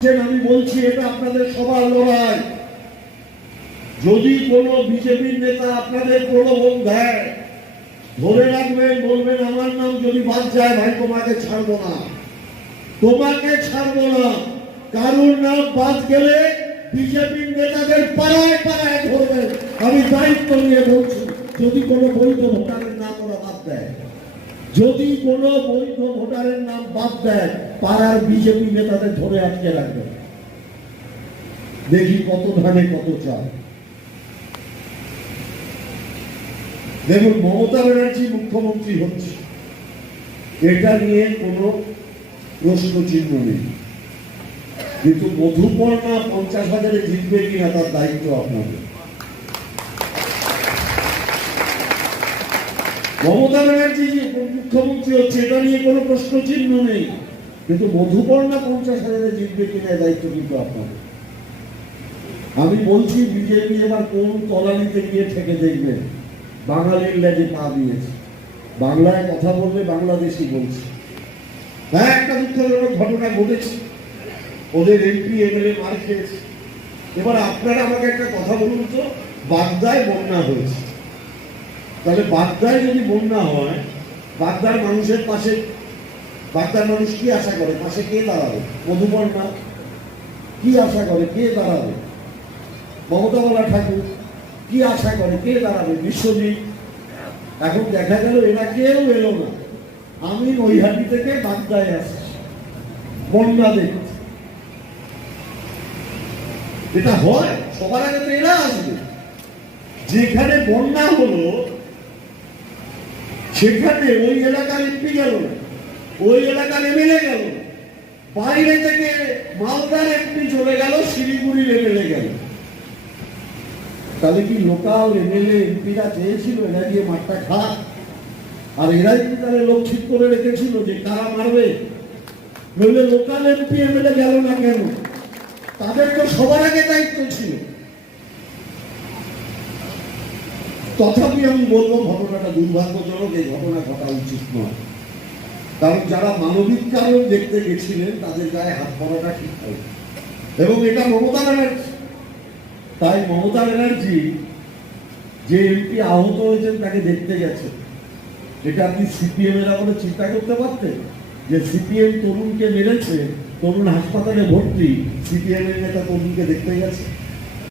আমি বলছি, এটা আপনাদের সবার লড়াই। যদি কোনো বিজেপির নেতা আপনাদের প্রলোভন দেয়, ধরে রাখবেন, বলবেন, আমার নাম যদি বাদ যায়, ভাই, তোমাকে ছাড়বো না। তোমাকে ছাড়বো না। কারুর নাম বাদ গেলে বিজেপির নেতাদের পাড়ায় পাড়ায় ধরবেন। আমি দায়িত্ব নিয়ে বলছি, যদি কোনো বৈধ ভোটারের নাম ওরা বাদ দেয়। যদি কোনো বৈধ ভোটারের নাম বাদ দেয়, পাড়ার বিজেপি নেতাদের ধরে আটকে রাখবে। দেখি কত ধানে কত চাল। দেখুন, মমতা ব্যানার্জি মুখ্যমন্ত্রী হচ্ছে। এটা নিয়ে কোনো প্রশ্ন চিহ্ন নেই। কিন্তু মধুপর্ণা পঞ্চাশ হাজারে জিতবে কিনা তার দায়িত্ব আপনাদের। মমতা ব্যানার্জি যে মুখ্যমন্ত্রী হচ্ছে, এটা নিয়ে কোনো প্রশ্ন চিহ্ন নেই। কিন্তু মধুপর্ণা পঞ্চাশ হাজারে জিতবে কিনা দায়িত্ব কিন্তু আপনাদের। আমি বলছি, বিজেপি এবার কোন তলানিতে গিয়ে থেকে দেখবেন বাঙালির লেজে পা দিয়েছে। বাংলায় কথা বললে বাংলাদেশি বলছে। হ্যাঁ একটা দুঃখজনক ঘটনা ঘটেছে। ওদের এমপি, এমএলএ মার খেয়েছে। এবার আপনারা আমাকে একটা কথা বলুন তো, বাগদায় বন্যা হয়েছে। তাহলে বাগদায় যদি বন্যা হয়, বাগদার মানুষের পাশে, বাগদার মানুষ কি আশা করে? পাশে কে দাঁড়াবে? মধুবর্ণা কি আশা করে? কে দাঁড়াবে? মমতা বলা ঠাকুর, কি আশা করে? কে দাঁড়াবে? বিশ্বজিৎ। এখন দেখা গেল এরা কেউ এলো না। আমি নৈহাটি থেকে বাগদায় আসছি। বন্যা দেখতে এটা হয়? সবার আগে তো এরা আসবে। যেখানে বন্যা হলো সেখানে ওই এলাকার এমপি গেল, ওই এলাকার এমএলএ গেল। বাইরে থেকে মালদার এমপি চলে গেল, শিলিগুড়ির এমএলএ গেল। তাহলে কি লোকাল এমএলএ এমপিরা চেয়েছিল এরা দিয়ে মাঠটা খা আর এরাই কি তাহলে লোক ঠিক করে রেখেছিল যে কারা মারবে? নইলে লোকাল এমপি এমএলএ গেল না কেন? তাদের তো সবার আগে দায়িত্ব ছিল। তথাপি আমি বলব, ঘটনাটা দুর্ভাগ্যজনক, এই ঘটনা ঘটা উচিত নয়। কারণ যারা মানবিক কারণ দেখতে গেছিলেন, তাদের গায়ে হাত পড়াটা ঠিক হয় এবং এটা মমতা ব্যানার্জি। তাই মমতা ব্যানার্জি যে এমপি আহত হয়েছেন, তাকে দেখতে গেছেন। এটা আপনি সিপিএম এর আমলে চিন্তা করতে পারতেন যে সিপিএম তরুণকে মেরেছে, তরুণ হাসপাতালে ভর্তি, সিপিএম এর নেতা তরুণকে দেখতে গেছে।